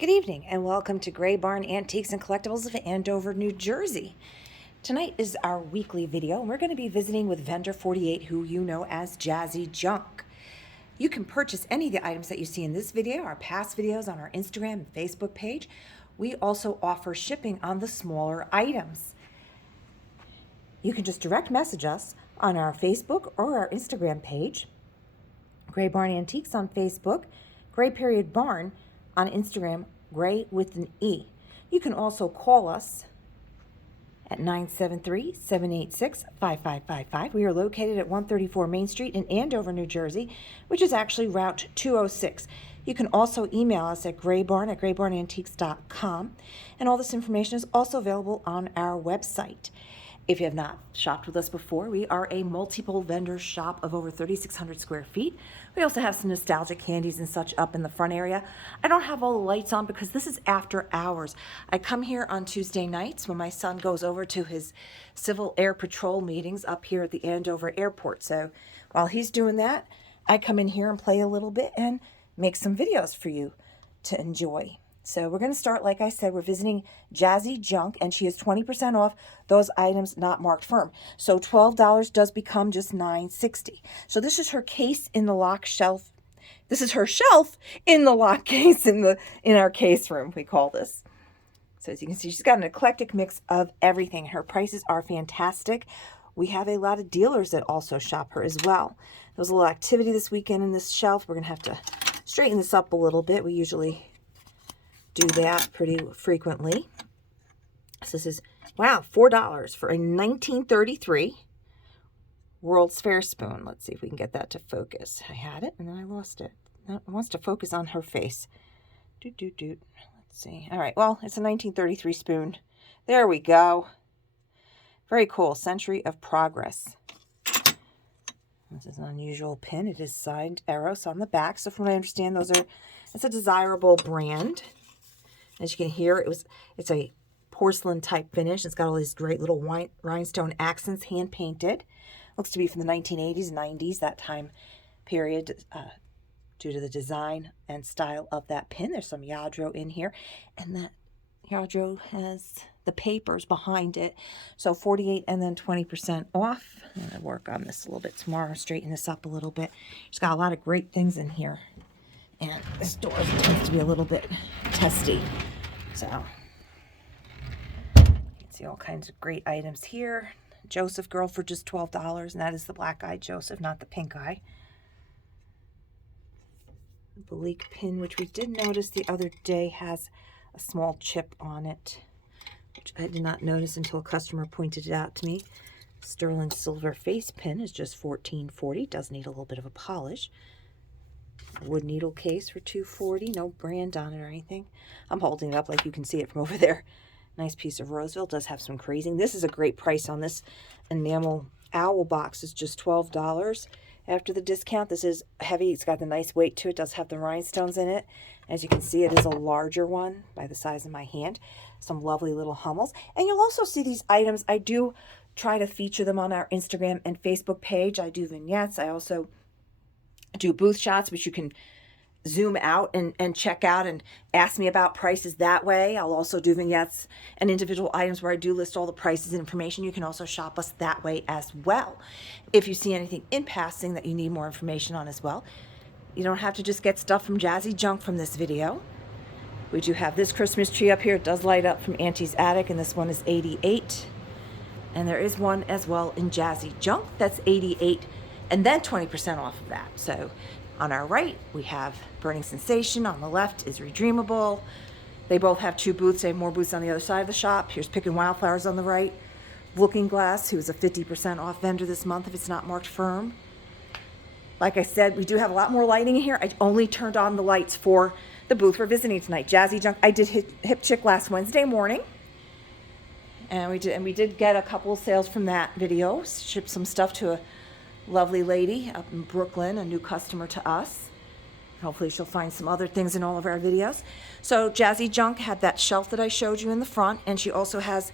Good evening and welcome to Barn Antiques and Collectibles of Andover, New Jersey. Tonight is our weekly video and we're going to be visiting with vendor 48, who you know as Jazzy Junque. You can purchase any of the items that you see in this video, our past videos, on our Instagram and Facebook page. We also offer shipping on the smaller items. You can just direct message us on our Facebook or our Instagram page. Barn Antiques on Facebook, Barn on Instagram, Gray with an E. You can also call us at 973-786-5555. We are located at 134 Main Street in Andover, New Jersey, which is actually Route 206. You can also email us at graybarn@graybarnantiques.com, and all this information is also available on our website. If you have not shopped with us before, we are a multiple vendor shop of over 3,600 square feet. We also have some nostalgic candies and such up in the front area. I don't have all the lights on because this is after hours. I come here on Tuesday nights when my son goes over to his Civil Air Patrol meetings up here at the Andover Airport. So while he's doing that, I come in here and play a little bit and make some videos for you to enjoy. So we're going to start, like I said, we're visiting Jazzy Junque, and she is 20% off those items not marked firm. So $12 does become just $9.60. So this is her case in the lock shelf. This is her shelf in the lock case in our case room, we call this. So as you can see, she's got an eclectic mix of everything. Her prices are fantastic. We have a lot of dealers that also shop her as well. There was a little activity this weekend in this shelf. We're going to have to straighten this up a little bit. We usually do that pretty frequently. So this is, wow, $4 for a 1933 World's Fair spoon. Let's see if we can get that to focus. I had it and then I lost it. No, it wants to focus on her face. Let's see. All right, well, it's a 1933 spoon. There we go. Very cool. Century of Progress. This is an unusual pin. It is signed Eros on the back. So from what I understand, it's a desirable brand. As you can hear, it's a porcelain type finish. It's got all these great little rhinestone accents, hand painted. Looks to be from the 1980s, 90s, that time period, due to the design and style of that pin. There's some Yadro in here, and that Yadro has the papers behind it. So 48 and then 20% off. I'm going to work on this a little bit tomorrow, straighten this up a little bit. She's got a lot of great things in here. And this door tends to be a little bit testy. So, you can see all kinds of great items here. Joseph girl for just $12, and that is the black-eyed Joseph, not the pink eye. The Balik pin, which we did notice the other day, has a small chip on it, which I did not notice until a customer pointed it out to me. Sterling silver face pin is just $14.40. Does need a little bit of a polish. Wood needle case for $2.40. No brand on it or anything. I'm holding it up like you can see it from over there. Nice piece of Roseville. Does have some crazing. This is a great price on this enamel owl box. It's just $12 after the discount. This is heavy. It's got the nice weight to it. It does have the rhinestones in it. As you can see, it is a larger one by the size of my hand. Some lovely little Hummels. And you'll also see these items. I do try to feature them on our Instagram and Facebook page. I do vignettes. I also do booth shots, which you can zoom out and check out and ask me about prices that way. I'll also do vignettes and individual items where I do list all the prices and information. You can also shop us that way as well. If you see anything in passing that you need more information on as well, you don't have to just get stuff from Jazzy Junque from this video. We do have this Christmas tree up here. It does light up from Auntie's attic, and this one is $88. And there is one as well in Jazzy Junque that's $88. And then 20% off of that. So on our right, we have Burning Sensation. On the left is Redreamable. They both have two booths. They have more booths on the other side of the shop. Here's Pickin' Wildflowers on the right. Looking Glass, who is a 50% off vendor this month if it's not marked firm. Like I said, we do have a lot more lighting in here. I only turned on the lights for the booth we're visiting tonight. Jazzy Junque. I did Hip Chick last Wednesday morning. And we did get a couple of sales from that video. Shipped some stuff to a lovely lady up in Brooklyn, a new customer to us. Hopefully she'll find some other things in all of our videos. So Jazzy Junque had that shelf that I showed you in the front, and she also has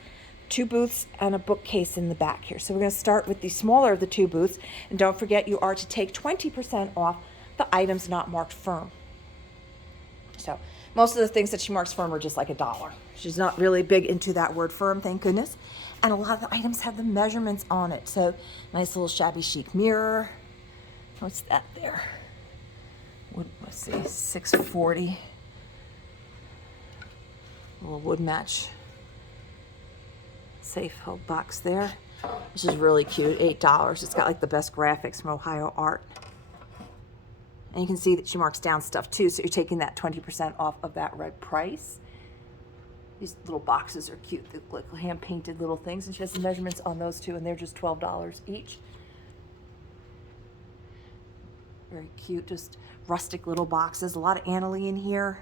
two booths and a bookcase in the back here. So we're going to start with the smaller of the two booths, and don't forget you are to take 20% off the items not marked firm. So most of the things that she marks firm are just like $1. She's not really big into that word firm, thank goodness. And a lot of the items have the measurements on it. So nice little shabby chic mirror. What's that there? Let's see, $6.40. A little wood match safe hold box there. This is really cute, $8. It's got like the best graphics from Ohio Art. And you can see that she marks down stuff too, so you're taking that 20% off of that red price. These little boxes are cute. They look like hand-painted little things, and she has the measurements on those too, and they're just $12 each. Very cute, just rustic little boxes. A lot of aniline here.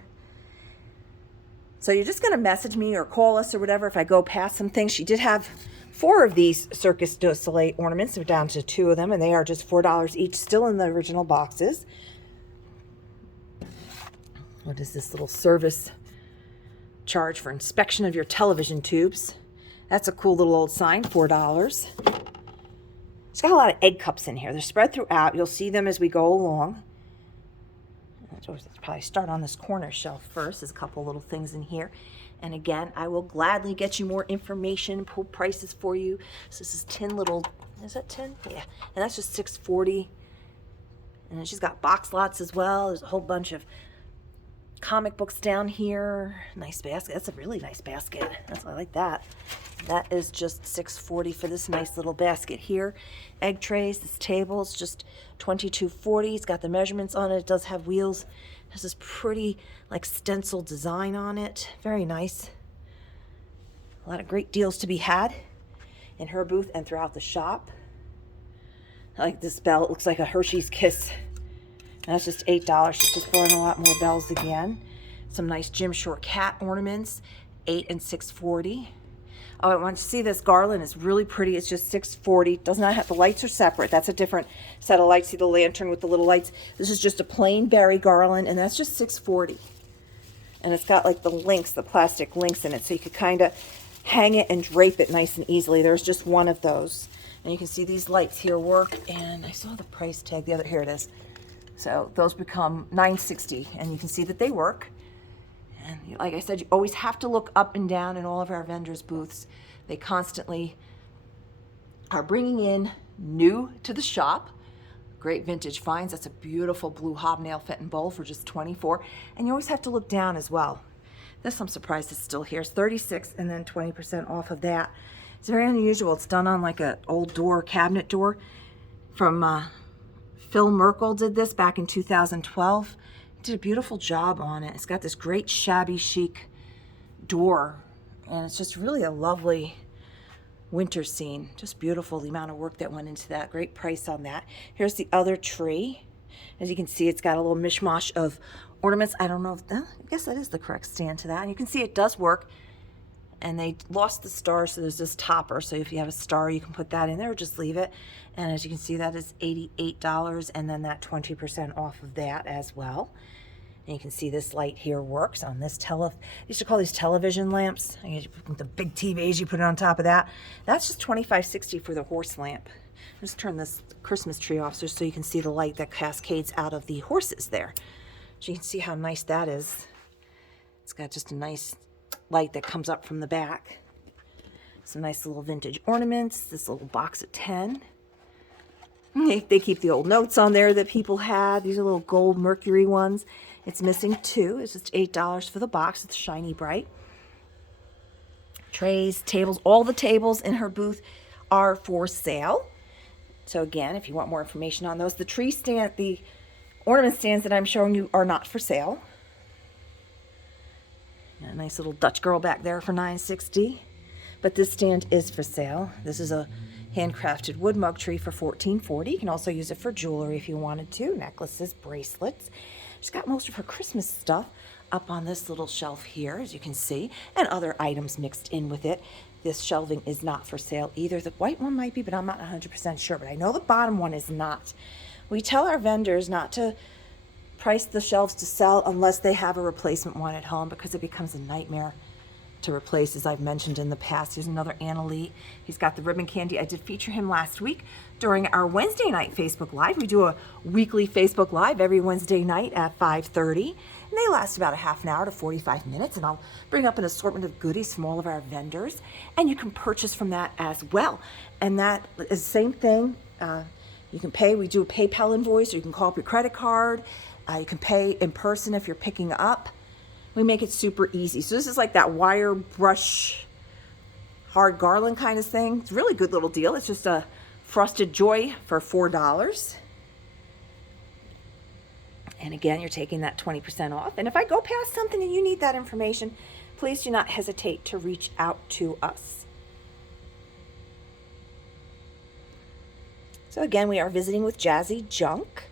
So you're just going to message me or call us or whatever if I go past some things. She did have 4 of these Circus du Soleil ornaments. We're down to 2 of them, and they are just $4 each, still in the original boxes. What is this little service charge for inspection of your television tubes? That's a cool little old sign, $4. It's got a lot of egg cups in here. They're spread throughout. You'll see them as we go along. Let's probably start on this corner shelf first. There's a couple little things in here. And again, I will gladly get you more information, pull prices for you. So this is 10 little, is that 10? Yeah. And that's just $6.40. And then she's got box lots as well. There's a whole bunch of comic books down here. Nice basket. That's a really nice basket. I like that. That is just $6.40 for this nice little basket here. Egg trays. This table is just $22.40. It's got the measurements on it. It does have wheels. It has this pretty like stencil design on it. Very nice. A lot of great deals to be had in her booth and throughout the shop. I like this bell. It looks like a Hershey's Kiss. And that's just $8. She's just throwing a lot more bells again. Some nice Jim Shore cat ornaments, $8 and $6.40. Oh, I want to see this garland. It's really pretty. It's just $6.40. Does not have, the lights are separate. That's a different set of lights. See the lantern with the little lights. This is just a plain berry garland, and that's just $6.40. And it's got like the links, the plastic links in it, so you could kind of hang it and drape it nice and easily. There's just one of those. And you can see these lights here work, and I saw the price tag. The other, here it is. So those become $9.60, and you can see that they work. And like I said, you always have to look up and down in all of our vendors' booths. They constantly are bringing in new to the shop. Great vintage finds. That's a beautiful blue hobnail Fenton bowl for just $24. And you always have to look down as well. This, I'm surprised it's still here. It's $36 and then 20% off of that. It's very unusual. It's done on like an old door, cabinet door from Phil Merkel did this back in 2012. He did a beautiful job on it. It's got this great shabby chic door, and it's just really a lovely winter scene. Just beautiful, the amount of work that went into that. Great price on that. Here's the other tree. As you can see, it's got a little mishmash of ornaments. I don't know if, I guess that is the correct stand to that. And you can see it does work. And they lost the star, so there's this topper. So if you have a star, you can put that in there or just leave it. And as you can see, that is $88, and then that 20% off of that as well. And you can see this light here works on this I used to call these television lamps. The big TVs, you put it on top of that. That's just $25.60 for the horse lamp. Just turn this Christmas tree off so you can see the light that cascades out of the horses there. So you can see how nice that is. It's got just a nice light that comes up from the back. Some nice little vintage ornaments. This little box of 10. They keep the old notes on there that people had. These are little gold mercury ones. It's missing 2. It's just $8 for the box. It's shiny bright. Trays, tables. All the tables in her booth are for sale. So again, if you want more information on those, the ornament stands that I'm showing you are not for sale. A nice little Dutch girl back there for $9.60. But this stand is for sale. This is a handcrafted wood mug tree for $14.40. You can also use it for jewelry if you wanted to. Necklaces, bracelets. She's got most of her Christmas stuff up on this little shelf here, as you can see, and other items mixed in with it. This shelving is not for sale either. The white one might be, but I'm not 100% sure. But I know the bottom one is not. We tell our vendors not to price the shelves to sell unless they have a replacement one at home, because it becomes a nightmare to replace, as I've mentioned in the past. Here's another Annalee. He's got the ribbon candy. I did feature him last week during our Wednesday night Facebook Live. We do a weekly Facebook Live every Wednesday night at 5:30, and they last about a half an hour to 45 minutes, and I'll bring up an assortment of goodies from all of our vendors, and you can purchase from that as well. And that is the same thing. You can pay. We do a PayPal invoice, or you can call up your credit card. You can pay in person if you're picking up. We make it super easy. So this is like that wire brush hard garland kind of thing. It's a really good little deal. It's just a frosted joy for $4. And again, you're taking that 20% off. And if I go past something and you need that information, please do not hesitate to reach out to us. So again, we are visiting with Jazzy Junque.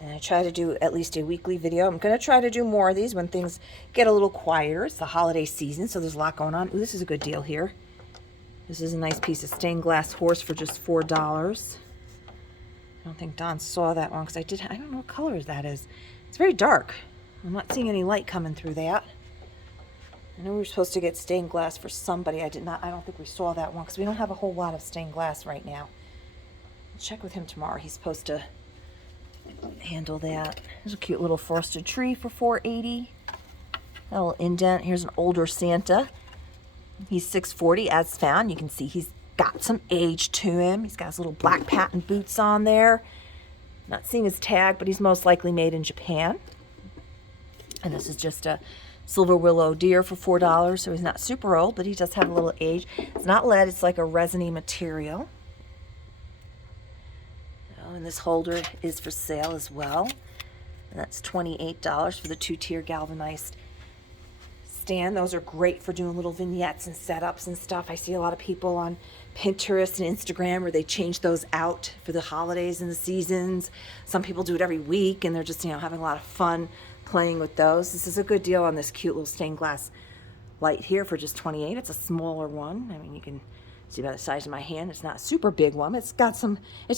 And I try to do at least a weekly video. I'm going to try to do more of these when things get a little quieter. It's the holiday season, so there's a lot going on. Ooh, this is a good deal here. This is a nice piece of stained glass horse for just $4. I don't think Don saw that one because I don't know what color that is. It's very dark. I'm not seeing any light coming through that. I know we were supposed to get stained glass for somebody. I don't think we saw that one because we don't have a whole lot of stained glass right now. I'll check with him tomorrow. He's supposed to handle that. There's a cute little frosted tree for $4.80. A little indent. Here's an older Santa. He's $6.40 as found. You can see he's got some age to him. He's got his little black patent boots on there. Not seeing his tag, but he's most likely made in Japan. And this is just a silver willow deer for $4, so he's not super old, but he does have a little age. It's not lead, it's like a resiny material. And this holder is for sale as well. And that's $28 for the 2-tier galvanized stand. Those are great for doing little vignettes and setups and stuff. I see a lot of people on Pinterest and Instagram where they change those out for the holidays and the seasons. Some people do it every week, and they're just, having a lot of fun playing with those. This is a good deal on this cute little stained glass light here for just $28. It's a smaller one. I mean, you can see by the size of my hand, it's not a super big one. It's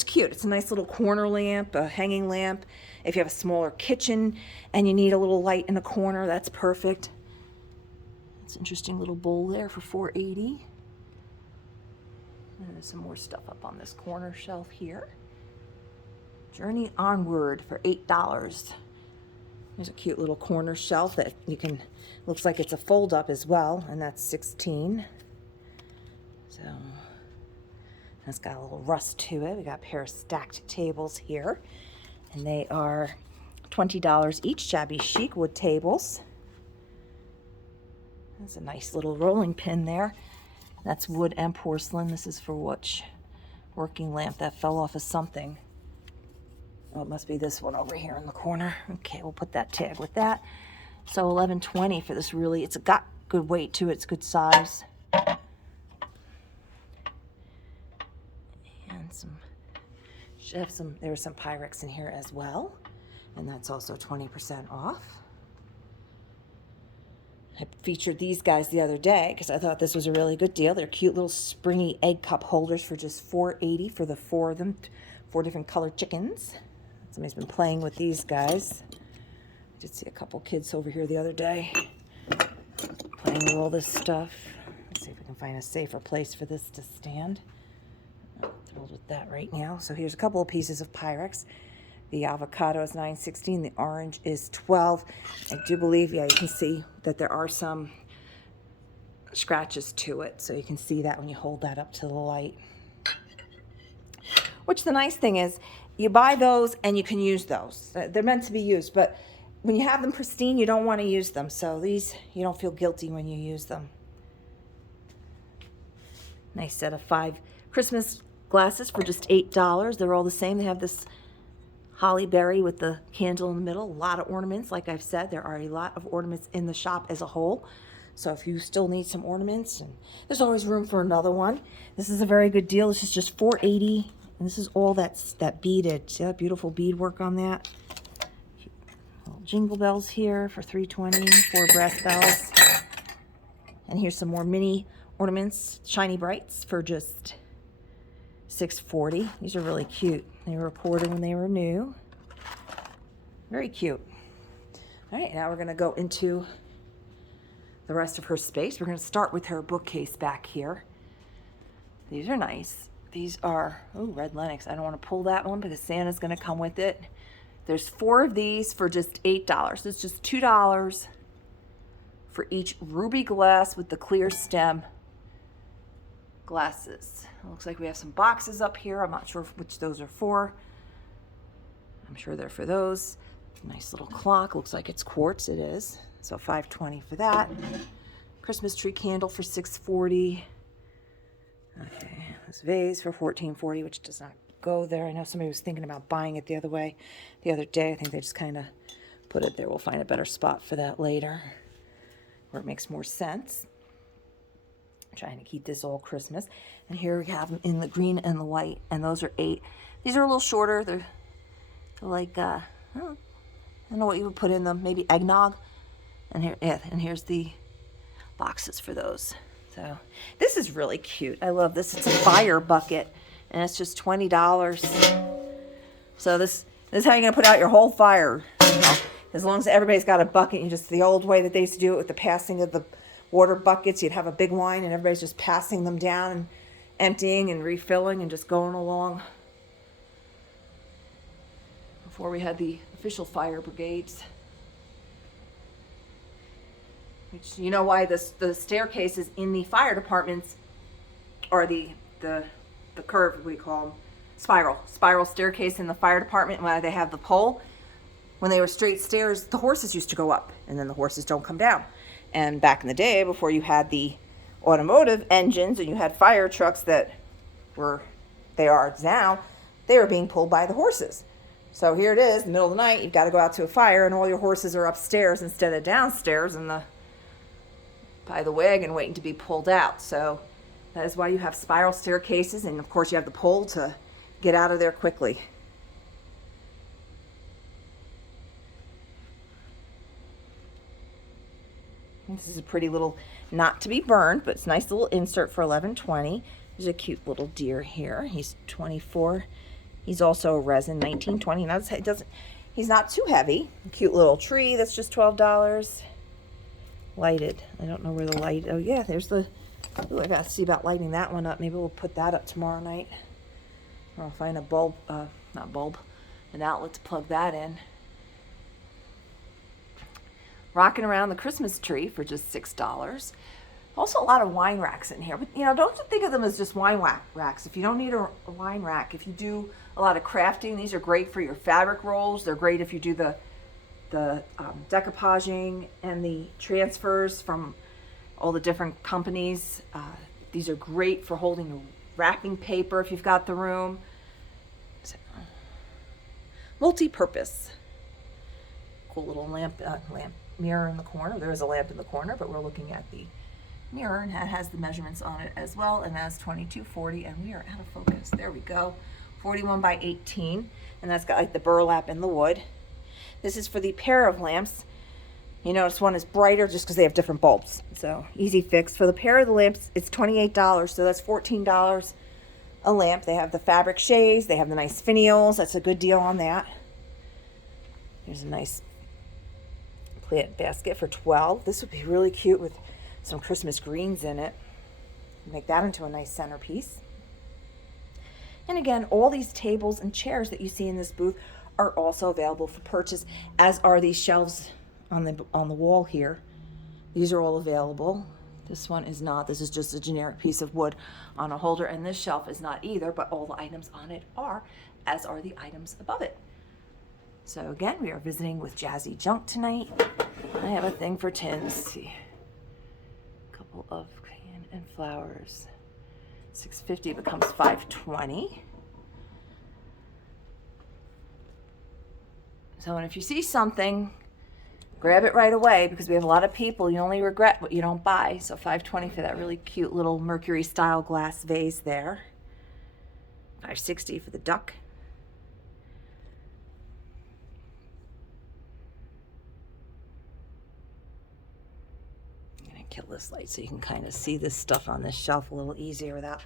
cute. It's a nice little corner lamp, a hanging lamp. If you have a smaller kitchen and you need a little light in a corner, that's perfect. It's an interesting little bowl there for $4.80. And there's some more stuff up on this corner shelf here. Journey Onward for $8. There's a cute little corner shelf that looks like it's a fold up as well, and that's $16. So that's got a little rust to it. We got a pair of stacked tables here, and they are $20 each. Shabby chic wood tables. That's a nice little rolling pin there. That's wood and porcelain. This is for which working lamp that fell off of something. Oh, it must be this one over here in the corner. Okay, we'll put that tag with that. So $11.20 for this. Really, it's got good weight to it. It's good size. There's some Pyrex in here as well, and that's also 20% off. I featured these guys the other day because I thought this was a really good deal. They're cute little springy egg cup holders for just $4.80 for the 4 of them, 4 different colored chickens. Somebody's been playing with these guys. I did see a couple kids over here the other day playing with all this stuff. Let's see if we can find a safer place for this to stand. I'm thrilled with that right now. So here's a couple of pieces of Pyrex. The avocado is $9.16. The orange is $12. I do believe, you can see that there are some scratches to it. So you can see that when you hold that up to the light. Which the nice thing is, you buy those and you can use those. They're meant to be used, but when you have them pristine, you don't want to use them. So these, you don't feel guilty when you use them. Nice set of 5 Christmas glasses for just $8. They're all the same. They have this holly berry with the candle in the middle. A lot of ornaments. Like I've said, there are a lot of ornaments in the shop as a whole. So if you still need some ornaments, and there's always room for another one. This is a very good deal. This is just $4.80. And this is all that beaded. See that beautiful bead work on that? Little jingle bells here for $3.20. 4 brass bells. And here's some more mini ornaments, shiny brights for just $6.40. These are really cute. They were reported when they were new. Very cute. All right, now we're going to go into the rest of her space. We're going to start with her bookcase back here. These are nice. These are, oh, red Lenox. I don't want to pull that one because Santa's going to come with it. There's 4 of these for just $8. It's just $2 for each ruby glass with the clear stem glasses. It looks like we have some boxes up here. I'm not sure which those are for. I'm sure they're for those. Nice little clock. Looks like it's quartz. It is. So $5.20 for that. Christmas tree candle for $6.40. Okay, this vase for $14.40, which does not go there. I know somebody was thinking about buying it the other day. I think they just kind of put it there. We'll find a better spot for that later, where it makes more sense. I'm trying to keep this all Christmas. And here we have them in the green and the white, and those are $8. These are a little shorter. They're like, I don't know what you would put in them. Maybe eggnog. And here, yeah, and here's the boxes for those. So this is really cute. I love this. It's a fire bucket, and it's just $20. So this is how you're gonna put out your whole fire. You know, as long as everybody's got a bucket, you just the old way that they used to do it with the passing of the water buckets. You'd have a big line, and everybody's just passing them down and emptying and refilling and just going along. Before we had the official fire brigades. Which, you know why the staircases in the fire departments are the curve, what do you call them? Spiral staircase in the fire department. Why they have the pole? When they were straight stairs, the horses used to go up, and then the horses don't come down. And back in the day, before you had the automotive engines and you had fire trucks that they are now, they were being pulled by the horses. So here it is, in the middle of the night, you've got to go out to a fire, and all your horses are upstairs instead of downstairs by the wagon waiting to be pulled out. So that is why you have spiral staircases, and of course you have the pole to get out of there quickly. This is a pretty little, not to be burned, but it's a nice little insert for $11.20. There's a cute little deer here. He's 24. He's also a resin, $19.20. Now he's not too heavy. A cute little tree that's just $12. Lighted. I don't know where the light. Oh yeah, there's the. Ooh, I gotta see about lighting that one up. Maybe we'll put that up tomorrow night. Or I'll find a bulb, not bulb, an outlet to plug that in. Rocking around the Christmas tree for just $6. Also a lot of wine racks in here, but you know, don't think of them as just wine racks. If you don't need a wine rack, if you do a lot of crafting, these are great for your fabric rolls. They're great if you do the decoupaging and the transfers from all the different companies. These are great for holding wrapping paper if you've got the room. So, multi-purpose. Cool little lamp mirror in the corner. There is a lamp in the corner, but we're looking at the mirror, and it has the measurements on it as well, and that's 2240, and we are out of focus. There we go. 41 by 18, and that's got like the burlap and the wood. This is for the pair of lamps. You notice one is brighter just because they have different bulbs. So easy fix. For the pair of the lamps, it's $28, so that's $14 a lamp. They have the fabric shades. They have the nice finials. That's a good deal on that. Here's a nice plant basket for $12. This would be really cute with some Christmas greens in it. Make that into a nice centerpiece. And again, all these tables and chairs that you see in this booth are also available for purchase, as are these shelves on the wall here. These are all available. This one is not. This is just a generic piece of wood on a holder, and this shelf is not either, but all the items on it are, as are the items above it. So again, we are visiting with Jazzy Junque tonight. I have a thing for tins. Let's see. A couple of can and flowers. $6.50 becomes $5.20. So, and if you see something, grab it right away, because we have a lot of people. You only regret what you don't buy. So $5.20 for that really cute little Mercury style glass vase there. $5.60 for the duck. I'm gonna kill this light so you can kind of see this stuff on this shelf a little easier without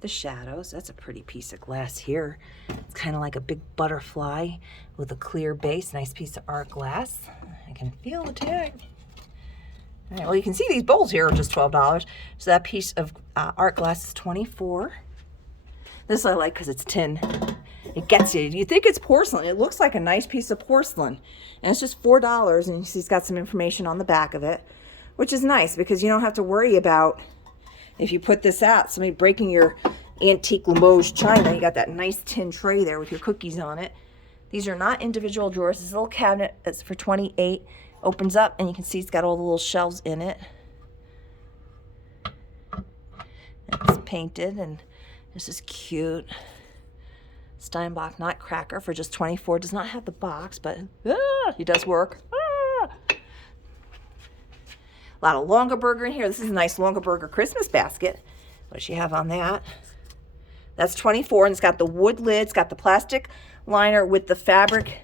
the shadows. That's a pretty piece of glass here. It's kind of like a big butterfly with a clear base. Nice piece of art glass. I can feel the tag. All right, well, you can see these bowls here are just $12. So that piece of art glass is $24. This I like because it's tin. It gets you. You think it's porcelain. It looks like a nice piece of porcelain. And it's just $4. And you see it's got some information on the back of it, which is nice because you don't have to worry about, if you put this out, somebody breaking your antique Limoges china. You got that nice tin tray there with your cookies on it. These are not individual drawers. This little cabinet is for $28. Opens up and you can see it's got all the little shelves in it. It's painted, and this is cute. Steinbach nutcracker for just $24. Does not have the box, but he does work. A lot of Longaberger in here. This is a nice Longaberger Christmas basket. What does she have on that? That's $24, and it's got the wood lid. It's got the plastic liner with the fabric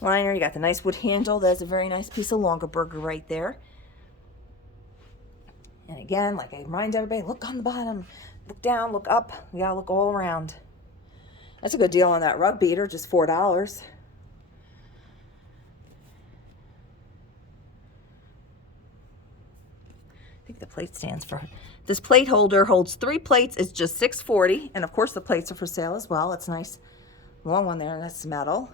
liner. You got the nice wood handle. That's a very nice piece of Longaberger right there. And again, like I remind everybody, look on the bottom, look down, look up. You gotta look all around. That's a good deal on that rug beater, just $4. I think the plate stands for, this plate holder holds 3 plates. It's just $6.40, and of course the plates are for sale as well. It's a nice long one there, and that's metal.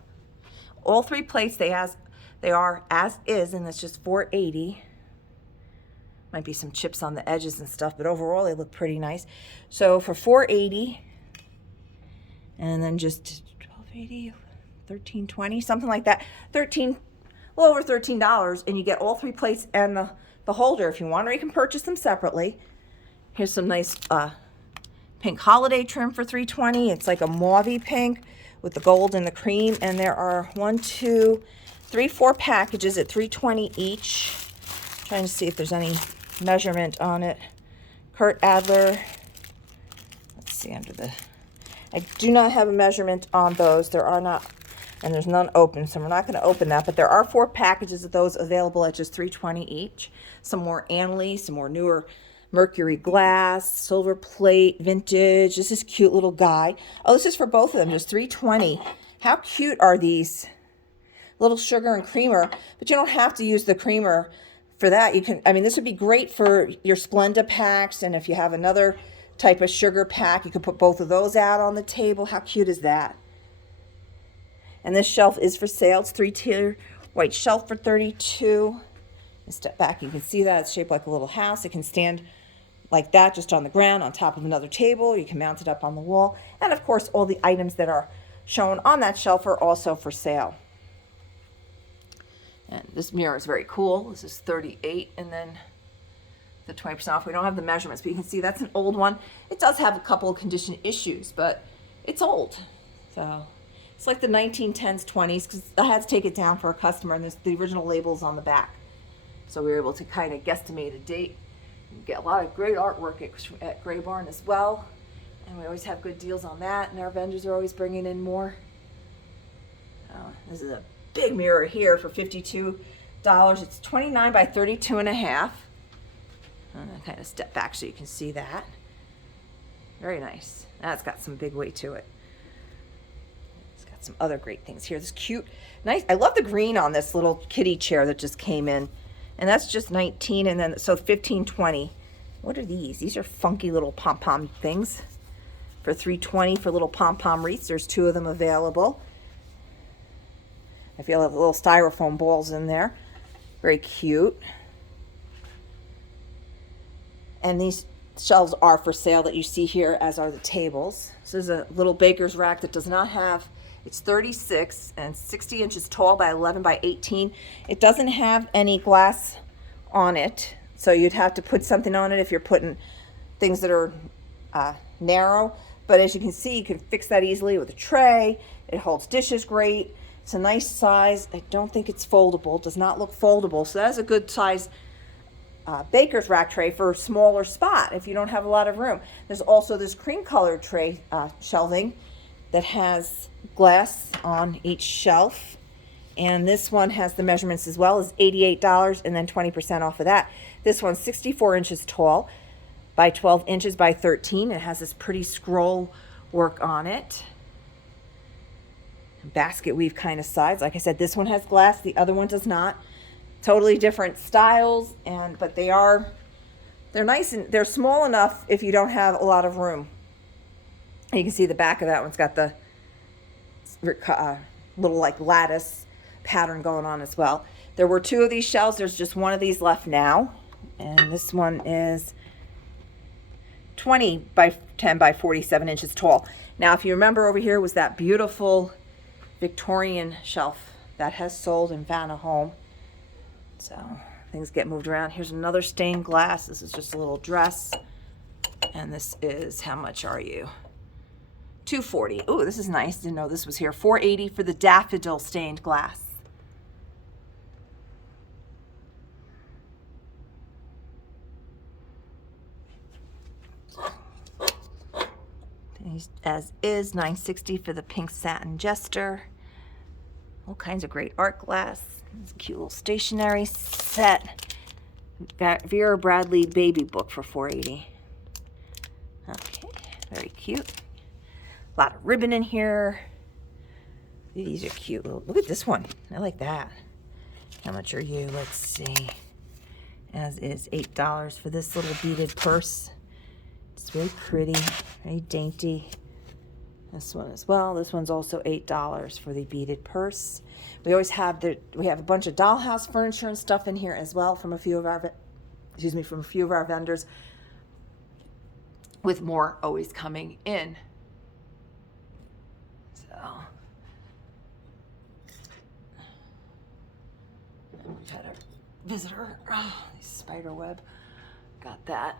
All 3 plates they are as is, and it's just $4.80. Might be some chips on the edges and stuff, but overall they look pretty nice. So for $4.80, and then just $12.80, $13.20, something like that. A little over $13, and you get all 3 plates and the holder if you want, or you can purchase them separately. Here's some nice pink holiday trim for $3.20. It's like a mauve pink with the gold and the cream, and there are 1, 2, 3, 4 packages at $3.20 each. Trying to see if there's any measurement on it. Kurt Adler. Let's see under the. I do not have a measurement on those. There are not, and there's none open, so we're not going to open that. But there are 4 packages of those available at just $3.20 each. Some more Anley, some more newer Mercury glass, silver plate, vintage. This is cute little guy. Oh, this is for both of them, just $3.20. How cute are these? Little sugar and creamer, but you don't have to use the creamer for that. You can, I mean, this would be great for your Splenda packs, and if you have another type of sugar pack, you could put both of those out on the table. How cute is that? And this shelf is for sale. It's 3-tier white shelf for $32. And step back, you can see that it's shaped like a little house. It can stand like that, just on the ground, on top of another table. You can mount it up on the wall. And of course, all the items that are shown on that shelf are also for sale. And this mirror is very cool. This is $38, and then the 20% off. We don't have the measurements, but you can see that's an old one. It does have a couple of condition issues, but it's old. So it's like the 1910s, 20s, because I had to take it down for a customer, and the original label's on the back. So we were able to kind of guesstimate a date. You get a lot of great artwork at Gray Barn as well. And we always have good deals on that, and our vendors are always bringing in more. This is a big mirror here for $52. It's 29 by 32 and a half. I'm going to kind of step back so you can see that. Very nice. That's got some big weight to it. It's got some other great things here. This cute, nice. I love the green on this little kitty chair that just came in. And that's just $19, and then so $15, $20. What are these? These are funky little pom-pom things for $3.20 for little pom-pom wreaths. There's 2 of them available. I feel like little styrofoam balls in there. Very cute. And these shelves are for sale that you see here, as are the tables. This is a little baker's rack that does not have, it's 36 and 60 inches tall by 11 by 18. It doesn't have any glass on it, so you'd have to put something on it if you're putting things that are narrow. But as you can see, you can fix that easily with a tray. It holds dishes great. It's a nice size. I don't think it's foldable. It does not look foldable, so that's a good size baker's rack tray for a smaller spot if you don't have a lot of room. There's also this cream colored tray shelving that has glass on each shelf, and this one has the measurements as well, as $88, and then 20% off of that. This one's 64 inches tall by 12 inches by 13. It has this pretty scroll work on it. Basket weave kind of sides. Like I said, this one has glass, the other one does not. Totally different styles, but they're nice, and they're small enough if you don't have a lot of room. You can see the back of that one's got the little like lattice pattern going on as well. There were 2 of these shells. There's just 1 of these left now. And this one is 20 by 10 by 47 inches tall. Now, if you remember, over here was that beautiful Victorian shelf that has sold and found a home. So things get moved around. Here's another stained glass. This is just a little dress. And this is, how much are you? $240. Ooh, this is nice. Didn't know this was here. $480 for the daffodil stained glass. As is, $960 for the pink satin jester. All kinds of great art glass. It's a cute little stationery set. Vera Bradley baby book for $480. Okay, very cute. A lot of ribbon in here. These are cute. Look at this one. I like that. How much are you? Let's see. As is, $8 for this little beaded purse. It's very pretty, very dainty. This one as well. This one's also $8 for the beaded purse. We always have we have a bunch of dollhouse furniture and stuff in here as well from a few of our vendors, with more always coming in. So we've had a visitor. Oh, spider web. Got that.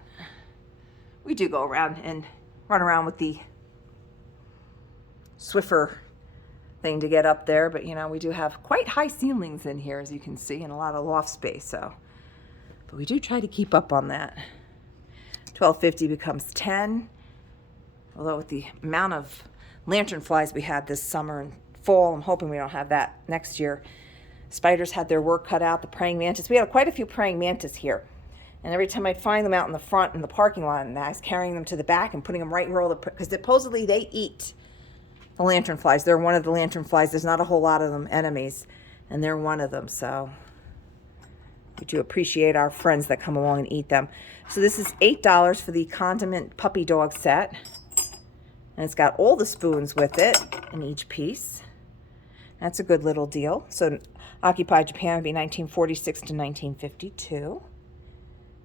We do go around and run around with the Swiffer thing to get up there, but you know, we do have quite high ceilings in here, as you can see, and a lot of loft space, but we do try to keep up on that. $12.50 becomes $10, although with the amount of lantern flies we had this summer and fall, I'm hoping we don't have that next year. Spiders had their work cut out. The praying mantis, we had quite a few praying mantis here. And every time I'd find them out in the front in the parking lot, and I was carrying them to the back and putting them right where because supposedly they eat the lantern flies. They're one of the lantern flies. There's not a whole lot of them, enemies, and they're one of them. So we do appreciate our friends that come along and eat them. So this is $8 for the condiment puppy dog set. And it's got all the spoons with it in each piece. That's a good little deal. So Occupy Japan would be 1946 to 1952.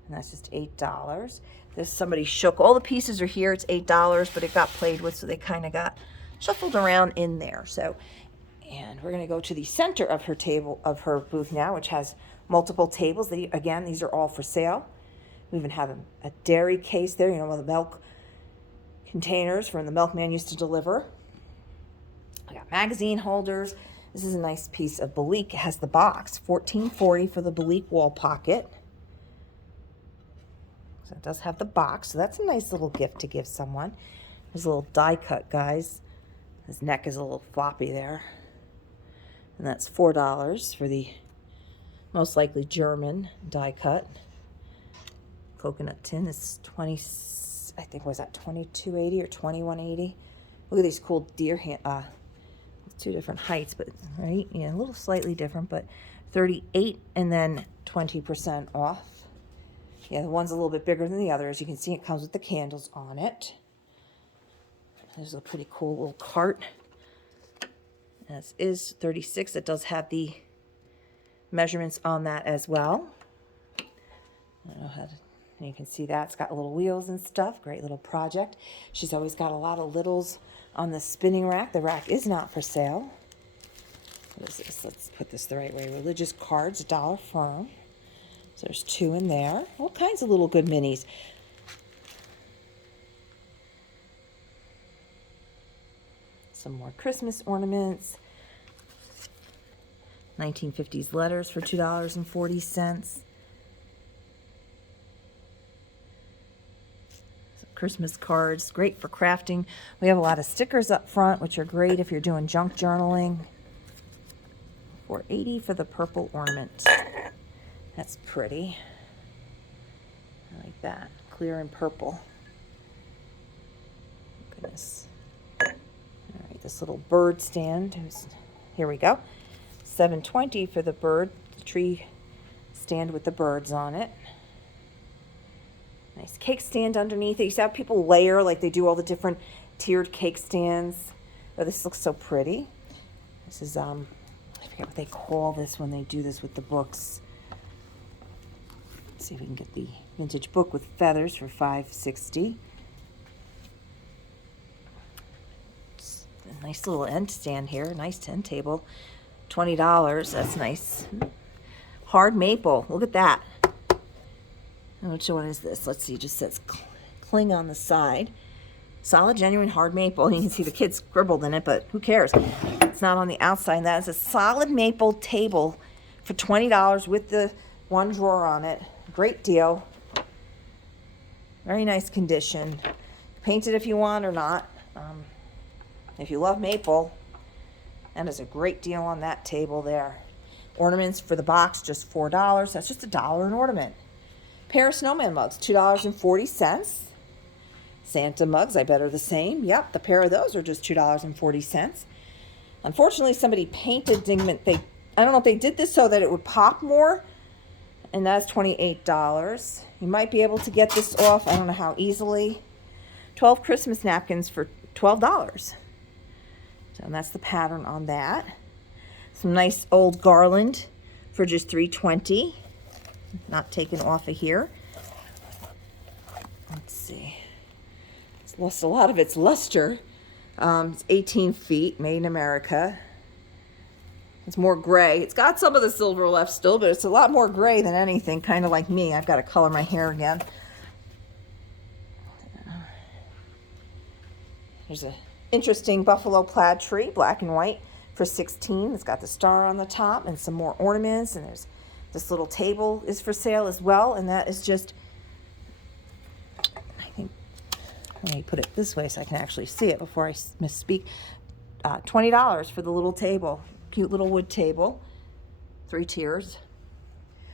And that's just $8. There's somebody shook. All the pieces are here. It's $8, but it got played with, so they kind of got shuffled around in there. So, and we're going to go to the center of her table, of her booth now, which has multiple tables. Again, these are all for sale. We even have a dairy case there, you know, with the milk containers from the milkman used to deliver. I got magazine holders. This is a nice piece of Belique. It has the box. $14.40 for the Belique wall pocket. So it does have the box, so that's a nice little gift to give someone. There's a little die cut, guys. His neck is a little floppy there. And that's $4 for the most likely German die cut. Coconut tin is I think, was that $22.80 or $21.80? Look at these cool deer hand, 2 different heights, but right, yeah, a little slightly different, but $38 and then 20% off. Yeah, the one's a little bit bigger than the other. As you can see, it comes with the candles on it. There's a pretty cool little cart. This is $36. It does have the measurements on that as well. I don't know how to, you can see that. It's got little wheels and stuff. Great little project. She's always got a lot of littles on the spinning rack. The rack is not for sale. What is this? Let's put this the right way. Religious cards, $1 firm. So there's 2 in there. All kinds of little good minis. Some more Christmas ornaments. 1950s letters for $2.40. Christmas cards, great for crafting. We have a lot of stickers up front, which are great if you're doing junk journaling. $4.80 for the purple ornament. That's pretty. I like that. Clear and purple. Goodness. All right, this little bird stand. Here we go. $7.20 for the bird, the tree stand with the birds on it. Nice cake stand underneath it. You see how people layer, like they do all the different tiered cake stands. Oh, this looks so pretty. This is, I forget what they call this when they do this with the books. Let's see if we can get the vintage book with feathers for $5.60. It's a nice little end stand here, nice end table. $20, that's nice. Hard maple, look at that. Which one is this? Let's see, it just says cling on the side. Solid, genuine, hard maple. You can see the kids scribbled in it, but who cares? It's not on the outside. That is a solid maple table for $20 with the one drawer on it. Great deal. Very nice condition. Paint it if you want or not. If you love maple, that is a great deal on that table there. Ornaments for the box, just $4. That's just $1 an ornament. Pair of snowman mugs, $2.40. Santa mugs, I bet are the same. Yep, the pair of those are just $2.40. Unfortunately, somebody painted Dingman. I don't know if they did this so that it would pop more, and that's $28. You might be able to get this off, I don't know how easily. 12 Christmas napkins for $12. So that's the pattern on that. Some nice old garland for just $3.20. Not taken off of here. Let's see. It's lost a lot of its luster. It's 18 feet, made in America. It's more gray. It's got some of the silver left still, but it's a lot more gray than anything, kind of like me. I've got to color my hair again. There's an interesting buffalo plaid tree, black and white, for $16. It's got the star on the top and some more ornaments, and there's this little table is for sale as well, and that is just, I think, let me put it this way so I can actually see it before I misspeak. $20 for the little table. Cute little wood table. 3 tiers.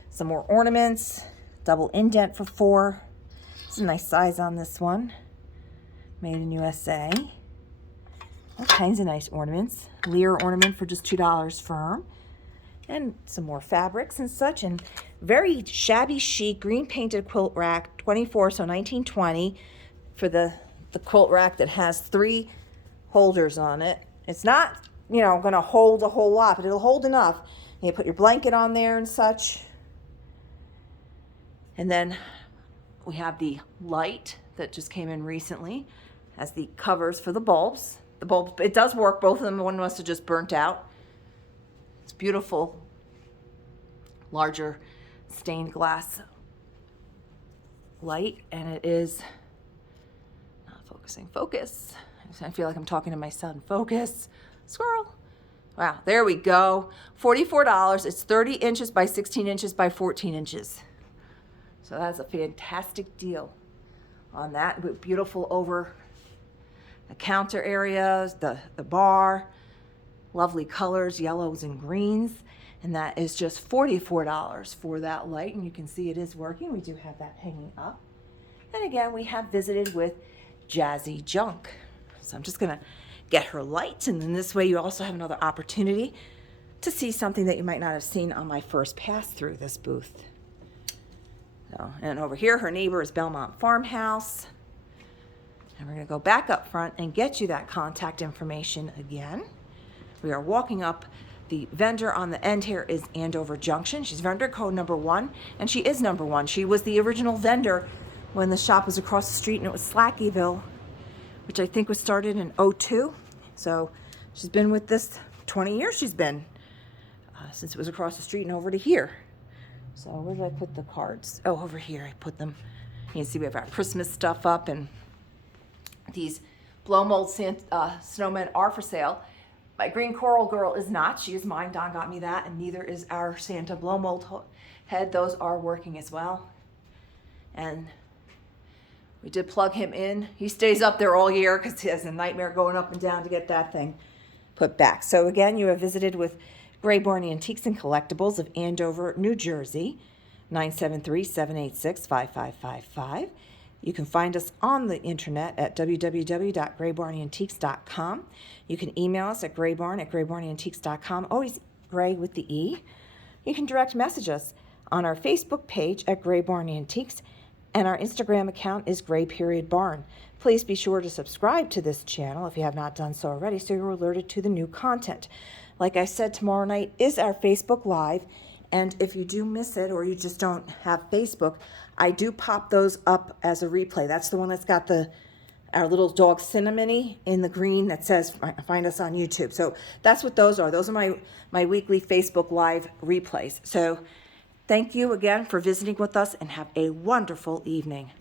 Some more ornaments. Double indent for $4. It's a nice size on this one. Made in USA. All kinds of nice ornaments. Lear ornament for just $2 firm. And some more fabrics and such, and very shabby chic green painted quilt rack, 24, so 1920 for the quilt rack that has 3 holders on it. It's not, going to hold a whole lot, but it'll hold enough. You put your blanket on there and such. And then we have the light that just came in recently, has the covers for the bulbs. The bulbs, it does work, both of them. One must have just burnt out. It's beautiful, larger stained glass light, and it is not focusing. Focus. I feel like I'm talking to my son. Focus. Squirrel. Wow, there we go. $44. It's 30 inches by 16 inches by 14 inches. So that's a fantastic deal on that. With beautiful over the counter areas, the bar. Lovely colors, yellows and greens, and that is just $44 for that light, and you can see it is working. We do have that hanging up. And again, we have visited with Jazzy Junque. So I'm just gonna get her lights, and then this way you also have another opportunity to see something that you might not have seen on my first pass through this booth. So, and over here, her neighbor is Belmont Farmhouse. And we're gonna go back up front and get you that contact information again. We are walking up. The vendor on the end here is Andover Junction. She's vendor code number 1, and she is number 1. She was the original vendor when the shop was across the street, and it was Slackyville, which I think was started in '02. So she's been with this 20 years. She's been since it was across the street and over to here. So where did I put the cards? Oh, over here I put them. You can see we have our Christmas stuff up, and these blow mold snowmen are for sale. My green coral girl is not. She is mine. Don got me that, and neither is our Santa blow mold head. Those are working as well. And we did plug him in. He stays up there all year because he has a nightmare going up and down to get that thing put back. So again, you have visited with Gray Barn Antiques and Collectibles of Andover, New Jersey, 973-786-5555. You can find us on the internet at www.graybarnantiques.com. You can email us at graybarn@graybarnantiques.com, always gray with the E. You can direct message us on our Facebook page at Gray Barn Antiques, and our Instagram account is Gray.Barn. Please be sure to subscribe to this channel if you have not done so already so you're alerted to the new content. Like I said, tomorrow night is our Facebook Live, and if you do miss it or you just don't have Facebook, I do pop those up as a replay. That's the one that's got our little dog Cinnamony in the green that says find us on YouTube. So that's what those are. Those are my weekly Facebook Live replays. So thank you again for visiting with us and have a wonderful evening.